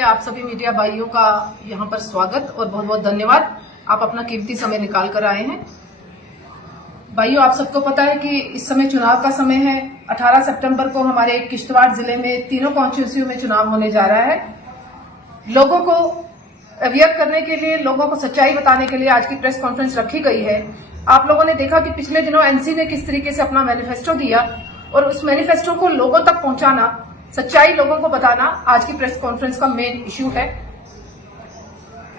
आप सभी मीडिया भाइयों का यहाँ पर स्वागत और बहुत बहुत धन्यवाद। आप अपना कीमती समय निकाल कर आए हैं। भाइयों, आप सबको पता है कि इस समय चुनाव का समय है। 18 सितंबर को हमारे किश्तवाड़ जिले में तीनों कॉन्स्टिट्यूंसियों में चुनाव होने जा रहा है। लोगों को अवेयर करने के लिए, लोगों को सच्चाई बताने के लिए आज की प्रेस कॉन्फ्रेंस रखी गई है। आप लोगों ने देखा कि पिछले दिनों एनसी ने किस तरीके से अपना मैनिफेस्टो दिया और उस मैनिफेस्टो को लोगों तक पहुंचाना, सच्चाई लोगों को बताना आज की प्रेस कॉन्फ्रेंस का मेन इश्यू है।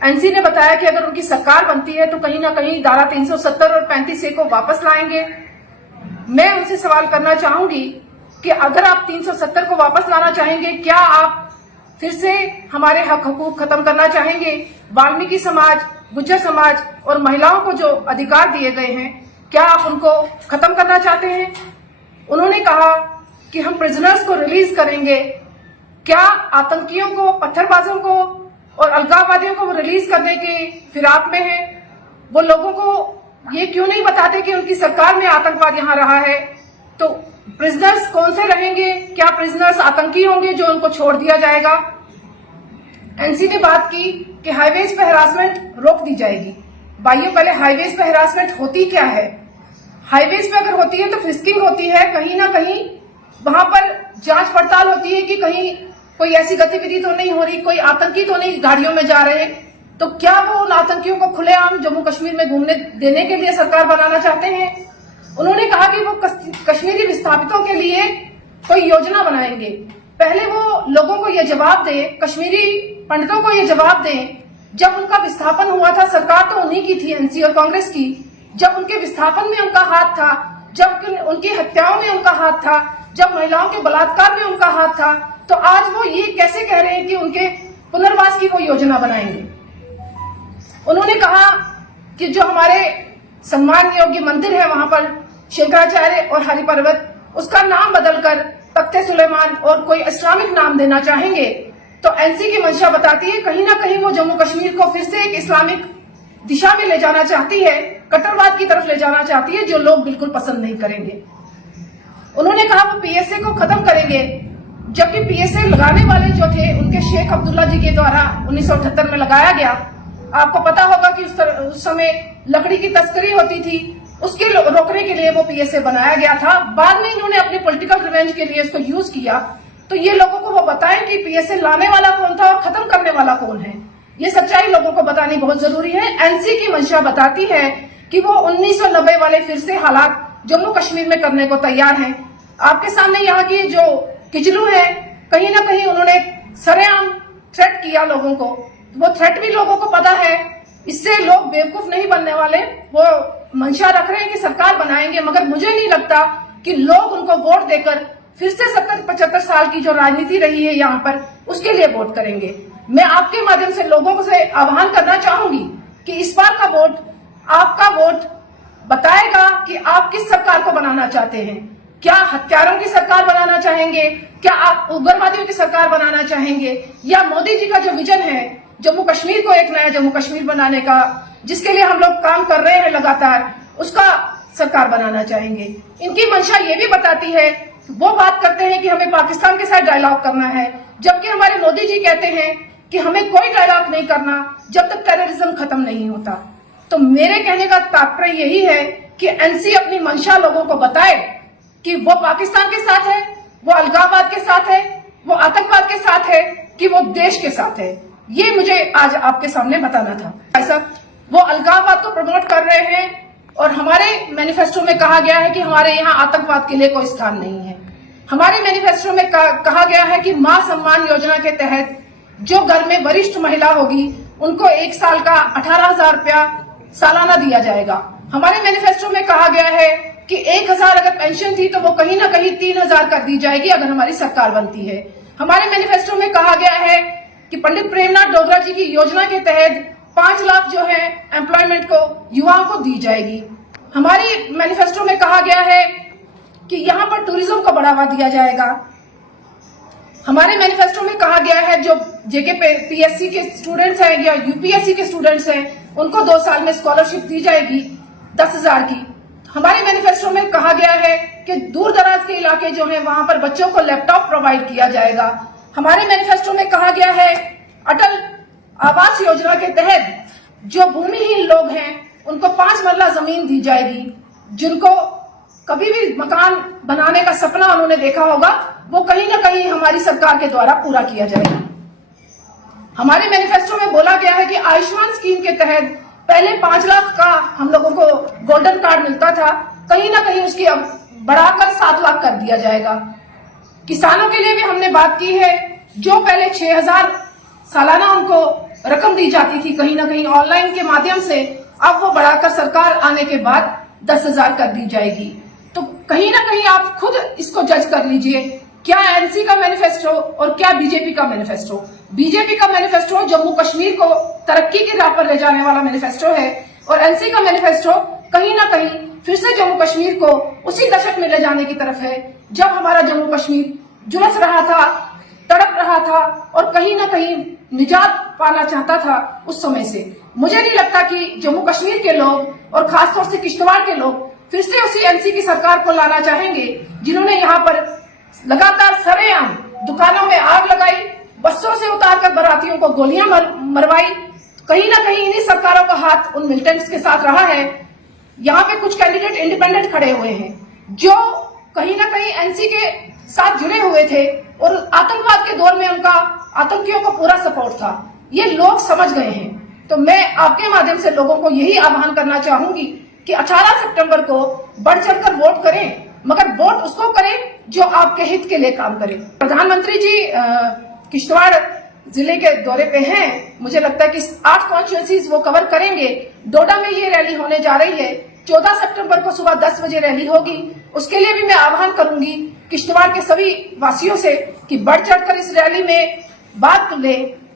एनसी ने बताया कि अगर उनकी सरकार बनती है तो कहीं ना कहीं धारा 370 और 35A को वापस लाएंगे। मैं उनसे सवाल करना चाहूंगी कि अगर आप 370 को वापस लाना चाहेंगे, क्या आप फिर से हमारे हक हकूक खत्म करना चाहेंगे? वाल्मीकि समाज, गुज्जर समाज और महिलाओं को जो अधिकार दिए गए हैं, क्या आप उनको खत्म करना चाहते हैं? उन्होंने कहा कि हम प्रिजनर्स को रिलीज करेंगे। क्या आतंकियों को, पत्थरबाजों को और अलगाववादियों को रिलीज करने के फिराक में है? वो लोगों को ये क्यों नहीं बताते कि उनकी सरकार में आतंकवाद यहाँ रहा है? तो प्रिजनर्स कौन से रहेंगे? क्या प्रिजनर्स आतंकी होंगे जो उनको छोड़ दिया जाएगा? एनसी ने बात की कि हाईवेज पे हरासमेंट रोक दी जाएगी। भाइयों, पहले हाईवेज पे हरासमेंट होती क्या है? हाईवेज पे अगर होती है तो फ्रिस्किंग होती है, कहीं ना कहीं वहां पर जांच पड़ताल होती है कि कहीं कोई ऐसी गतिविधि तो नहीं हो रही, कोई आतंकी तो नहीं गाड़ियों में जा रहे। तो क्या वो उन आतंकियों को खुलेआम जम्मू कश्मीर में घूमने देने के लिए सरकार बनाना चाहते हैं? उन्होंने कहा कि वो कश्मीरी विस्थापितों के लिए कोई योजना बनाएंगे। पहले वो लोगों को ये जवाब दें, कश्मीरी पंडितों को ये जवाब दें, जब उनका विस्थापन हुआ था सरकार तो उन्हीं की थी, एनसी और कांग्रेस की। जब उनके विस्थापन में उनका हाथ था, जब उनकी हत्याओं में उनका हाथ था, जब महिलाओं के बलात्कार में उनका हाथ था, तो आज वो ये कैसे कह रहे हैं कि उनके पुनर्वास की वो योजना बनाएंगे? उन्होंने कहा कि जो हमारे सम्मान योग्य मंदिर है वहां पर शंकराचार्य और हरि पर्वत, उसका नाम बदलकर तख्ते सुलेमान और कोई इस्लामिक नाम देना चाहेंगे। तो एनसी की मंशा बताती है कहीं ना कहीं वो जम्मू कश्मीर को फिर से एक इस्लामिक दिशा में ले जाना चाहती है, कट्टरवाद की तरफ ले जाना चाहती है, जो लोग बिल्कुल पसंद नहीं करेंगे। उन्होंने कहा वो पीएसए को खत्म करेंगे, जबकि पीएसए लगाने वाले जो थे उनके शेख अब्दुल्ला जी के द्वारा 1978 में लगाया गया। आपको पता होगा कि उस समय लकड़ी की तस्करी होती थी, उसके रोकने के लिए वो पीएसए बनाया गया था। बाद में इन्होंने अपने पॉलिटिकल रिवेंज के लिए इसको यूज किया। तो ये लोगों को वो बताएं कि पीएसए लाने वाला कौन था और खत्म करने वाला कौन है। ये सच्चाई लोगों को बतानी बहुत जरूरी है। एनसी की मंशा बताती है कि वो 1990 वाले फिर से हालात जम्मू कश्मीर में करने को तैयार हैं। आपके सामने यहाँ की जो किचलू है, कहीं ना कहीं उन्होंने सरेआम थ्रेट किया लोगों को। वो थ्रेट भी लोगों को पता है, इससे लोग बेवकूफ नहीं बनने वाले। वो मंशा रख रहे हैं कि सरकार बनाएंगे, मगर मुझे नहीं लगता कि लोग उनको वोट देकर फिर से 70-75 साल की जो राजनीति रही है यहाँ पर, उसके लिए वोट करेंगे। मैं आपके माध्यम से लोगों से आह्वान करना चाहूंगी कि इस बार का वोट, आपका वोट बताएगा कि आप किस सरकार को बनाना चाहते हैं। क्या हत्यारों की सरकार बनाना चाहेंगे? क्या आप उग्रवादियों की सरकार बनाना चाहेंगे? या मोदी जी का जो विजन है जम्मू कश्मीर को एक नया जम्मू कश्मीर बनाने का, जिसके लिए हम लोग काम कर रहे हैं लगातार, उसका सरकार बनाना चाहेंगे? इनकी मंशा ये भी बताती है, वो बात करते हैं कि हमें पाकिस्तान के साथ डायलॉग करना है, जबकि हमारे मोदी जी कहते हैं कि हमें कोई डायलॉग नहीं करना जब तक टेररिज्म खत्म नहीं होता। तो मेरे कहने का तात्पर्य यही है कि एनसी अपनी मंशा लोगों को बताए कि वो पाकिस्तान के साथ है, वो अलगाववाद के साथ है, वो आतंकवाद के साथ है, कि वो देश के साथ है। ये मुझे आज आपके सामने बताना था। ऐसा वो अलगाववाद को प्रमोट कर रहे हैं और हमारे मैनिफेस्टो में कहा गया है कि हमारे यहाँ आतंकवाद के लिए कोई स्थान नहीं है। हमारे मैनिफेस्टो में कहा गया है कि मां सम्मान योजना के तहत जो घर में वरिष्ठ महिला होगी उनको 1 साल का 18,000 रुपया सालाना दिया जाएगा। हमारे मैनिफेस्टो में कहा गया है कि 1,000 अगर पेंशन थी तो वो कहीं ना कहीं 3,000 कर दी जाएगी अगर हमारी सरकार बनती है। हमारे मैनिफेस्टो में कहा गया है कि पंडित प्रेमनाथ डोगरा जी की योजना के तहत 5 लाख जो है एम्प्लॉयमेंट को युवाओं को दी जाएगी। हमारी मैनिफेस्टो में कहा गया है कि यहाँ पर टूरिज्म को बढ़ावा दिया जाएगा। हमारे मैनिफेस्टो में कहा गया है जो जेके पीएससी के स्टूडेंट्स हैं या यूपीएससी के स्टूडेंट्स हैं उनको 2 साल में स्कॉलरशिप दी जाएगी 10,000 की। हमारे मैनिफेस्टो में कहा गया है कि दूर दराज के इलाके जो हैं वहां पर बच्चों को लैपटॉप प्रोवाइड किया जाएगा। हमारे मैनिफेस्टो में कहा गया है आवास योजना के तहत जो भूमिहीन लोग हैं उनको 5 मरला जमीन दी जाएगी। जिनको कभी भी मकान बनाने का सपना उन्होंने देखा होगा वो कहीं ना कहीं हमारी सरकार के द्वारा पूरा किया जाएगा। हमारे मैनिफेस्टो में बोला गया है कि आयुष्मान स्कीम के तहत पहले 5 लाख का हम लोगों को गोल्डन कार्ड मिलता था, कहीं ना कहीं उसकी अब बढ़ाकर 7 लाख कर दिया जाएगा। किसानों के लिए भी हमने बात की है, जो पहले 6,000 सालाना उनको रकम दी जाती थी कहीं ना कहीं ऑनलाइन के माध्यम से, अब वो बढ़ाकर सरकार आने के बाद 10,000 कर दी जाएगी। तो कहीं ना कहीं आप खुद इसको जज कर लीजिए, क्या एनसी का मैनिफेस्टो और क्या बीजेपी का मैनिफेस्टो। बीजेपी का मैनिफेस्टो जम्मू कश्मीर को तरक्की की राह पर ले जाने वाला मैनिफेस्टो है और एनसी का मैनिफेस्टो कहीं ना कहीं फिर से जम्मू कश्मीर को उसी दशक में ले जाने की तरफ है जब हमारा जम्मू कश्मीर झुलस रहा था, तड़प रहा था और कहीं ना कहीं निजात पाना चाहता था। उस समय से मुझे नहीं लगता कि जम्मू कश्मीर के लोग और खासतौर से किश्तवाड़ के लोग फिर से उसी एनसी की सरकार को लाना चाहेंगे जिन्होंने यहाँ पर लगातार सरेआम दुकानों में आग लगाई, बसों से उतारकर बारातियों को गोलियां मरवाई। कहीं ना कहीं इन्हीं सरकारों का हाथ उन मिलिटेंट्स के साथ रहा है। यहाँ पे कुछ कैंडिडेट इंडिपेंडेंट खड़े हुए हैं जो कहीं ना कहीं एनसी के साथ जुड़े हुए थे और आतंकवाद के दौर में उनका आतंकियों को पूरा सपोर्ट था। ये लोग समझ गए हैं। तो मैं आपके माध्यम से लोगों को यही आह्वान करना चाहूंगी कि 18 सितंबर को बढ़ चढ़कर वोट करें, मगर वोट उसको करें जो आपके हित के लिए काम करे। प्रधानमंत्री जी किश्तवाड़ जिले के दौरे पे हैं, मुझे लगता है कि 8 कॉन्स्टिट्यूएंसीज वो कवर करेंगे। डोडा में ये रैली होने जा रही है, 14 सितंबर को सुबह 10 बजे रैली होगी। उसके लिए भी मैं आह्वान करूंगी किश्तवाड़ के सभी वासियों से कि बढ़ चढ़कर इस रैली में बात ले,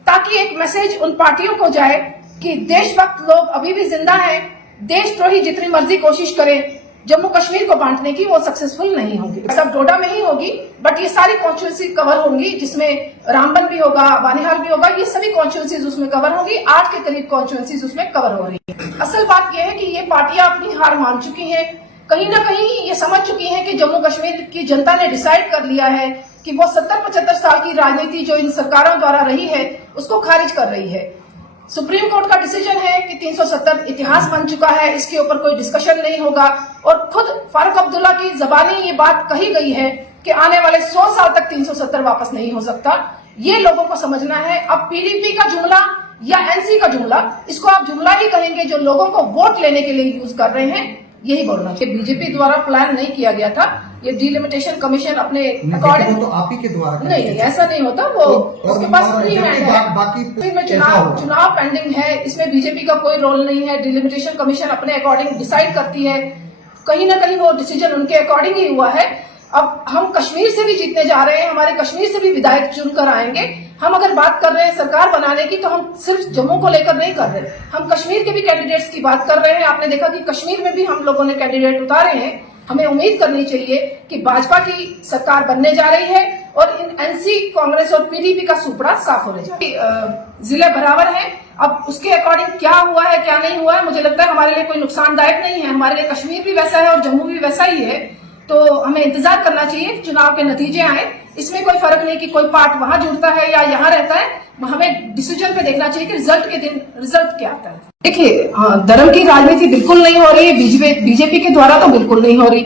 ताकि एक मैसेज उन पार्टियों को जाए कि देशभक्त लोग अभी भी जिंदा हैं। देशद्रोही जितनी मर्जी कोशिश करें जम्मू कश्मीर को बांटने की, वो सक्सेसफुल नहीं होगी। सब डोडा में ही होगी, बट ये सारी कॉन्स्टिट्यूंसी कवर होंगी, जिसमें रामबन भी होगा, बानिहाल भी होगा। ये सभी कॉन्स्टिट्यूंसीज उसमें कवर होंगी। 8 के करीब कॉन्स्टिट्यूंसीज उसमें कवर हो रही है। असल बात यह है कि ये पार्टियां अपनी हार मान चुकी हैं, कहीं ना कहीं ये समझ चुकी हैं कि जम्मू कश्मीर की जनता ने डिसाइड कर लिया है कि वो 70-75 साल की राजनीति जो इन सरकारों द्वारा रही है उसको खारिज कर रही है। सुप्रीम कोर्ट का डिसीजन है कि 370 इतिहास बन चुका है, इसके ऊपर कोई डिस्कशन नहीं होगा। और खुद फारूक अब्दुल्ला की जबानी ये बात कही गई है कि आने वाले 100 साल तक 370 वापस नहीं हो सकता। ये लोगों को समझना है। अब पीडीपी का जुमला या एनसी का जुमला, इसको आप जुमला ही कहेंगे जो लोगों को वोट लेने के लिए यूज कर रहे हैं, यही बोलना चाहिए। बीजेपी द्वारा प्लान नहीं किया गया था, ये डिलिमिटेशन कमीशन अपने अकॉर्डिंग तो आप ही के द्वारा नहीं, ऐसा नहीं होता। वो उसके पास फ्री हैंड है। बाकी में चुनाव पेंडिंग है, इसमें बीजेपी का कोई रोल नहीं है। डिलिमिटेशन कमीशन अपने अकॉर्डिंग डिसाइड करती है, कहीं ना कहीं वो डिसीजन उनके अकॉर्डिंग ही हुआ है। अब हम कश्मीर से भी जीतने जा रहे हैं, हमारे कश्मीर से भी विधायक चुनकर आएंगे। हम अगर बात कर रहे हैं सरकार बनाने की, तो हम सिर्फ जम्मू को लेकर नहीं कर रहे, हम कश्मीर के भी कैंडिडेट्स की बात कर रहे हैं। आपने देखा कि कश्मीर में भी हम लोगों ने कैंडिडेट उतारे हैं। हमें उम्मीद करनी चाहिए कि भाजपा की सरकार बनने जा रही है और इन एनसी, कांग्रेस और पीडीपी का सुपड़ा साफ होने जा रहा है। जिले बराबर हैं, अब उसके अकॉर्डिंग क्या हुआ है क्या नहीं हुआ है, मुझे लगता है हमारे लिए कोई नुकसानदायक नहीं है। हमारे लिए कश्मीर भी वैसा है और जम्मू भी वैसा ही है। तो हमें इंतजार करना चाहिए चुनाव के नतीजे आए। इसमें कोई फर्क नहीं कि कोई पार्ट वहां जुड़ता है या यहाँ रहता है। हमें डिसीजन पे देखना चाहिए कि रिजल्ट के दिन रिजल्ट क्या आता है। देखिए, धर्म की राजनीति बिल्कुल नहीं हो रही है, बीजेपी के द्वारा तो बिल्कुल नहीं हो रही।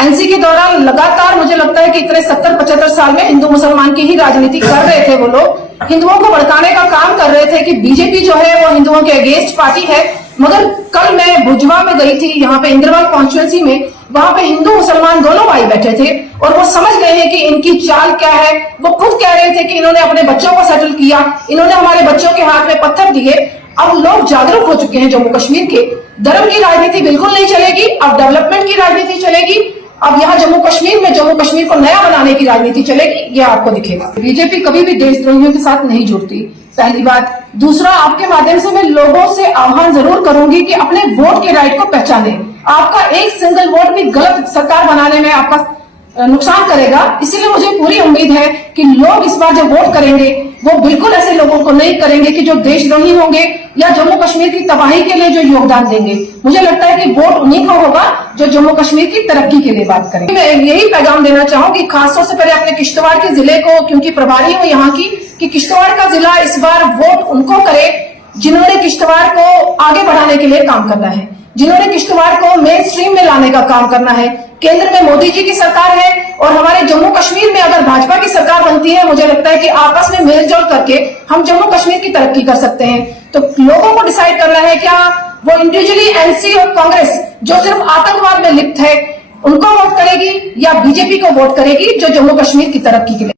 एनसी के दौरान लगातार मुझे लगता है कि इतने 70-75 साल में हिंदू मुसलमान की ही राजनीति कर रहे थे। वो लोग हिंदुओं को भड़काने का काम कर रहे थे कि बीजेपी जो है वो हिंदुओं के अगेंस्ट पार्टी है। मगर कल मैं भुजवा में गई थी, यहाँ पे इंद्रवाल कॉन्स्टिट्यूएंसी में, वहां पे हिंदू मुसलमान दोनों भाई बैठे थे और वो समझ गए हैं कि इनकी चाल क्या है। वो खुद कह रहे थे कि इन्होंने अपने बच्चों को सेटल किया, इन्होंने हमारे बच्चों के हाथ में पत्थर दिए। अब लोग जागरूक हो चुके हैं जम्मू कश्मीर के। धर्म की राजनीति बिल्कुल नहीं चलेगी, अब डेवलपमेंट की राजनीति चलेगी। अब यहाँ जम्मू कश्मीर में जम्मू कश्मीर को नया बनाने की राजनीति चलेगी, ये आपको दिखेगा। बीजेपी कभी भी देशद्रोहियों के साथ नहीं जुड़ती, पहली बात। दूसरा, आपके माध्यम से मैं लोगों से आह्वान जरूर करूंगी कि अपने वोट के राइट को पहचानें। आपका एक सिंगल वोट भी गलत सरकार बनाने में आपका नुकसान करेगा। इसीलिए मुझे पूरी उम्मीद है कि लोग इस बार जो वोट करेंगे वो बिल्कुल ऐसे लोगों को नहीं करेंगे कि जो देशद्रोही होंगे या जम्मू कश्मीर की तबाही के लिए जो योगदान देंगे। मुझे लगता है कि वोट उन्हीं को होगा जो जम्मू कश्मीर की तरक्की के लिए बात करेंगे। मैं यही पैगाम देना चाहूंगी खासतौर से पहले अपने किश्तवाड़ के जिले को, क्योंकि प्रभारी हूँ यहाँ की, कि किश्तवाड़ का जिला इस बार वोट उनको करे जिन्होंने किश्तवाड़ को आगे बढ़ाने के लिए काम करना है, जिन्होंने किश्तवाड़ को मेन स्ट्रीम में लाने का काम करना है। केंद्र में मोदी जी की सरकार है और हमारे जम्मू कश्मीर में अगर भाजपा की सरकार बनती है, मुझे लगता है कि आपस में मेलजोल करके हम जम्मू कश्मीर की तरक्की कर सकते हैं। तो लोगों को डिसाइड करना है क्या वो इंडिविजुअली एनसी और कांग्रेस जो सिर्फ आतंकवाद में लिप्त है उनको वोट करेगी या बीजेपी को वोट करेगी जो जम्मू कश्मीर की तरक्की के लिए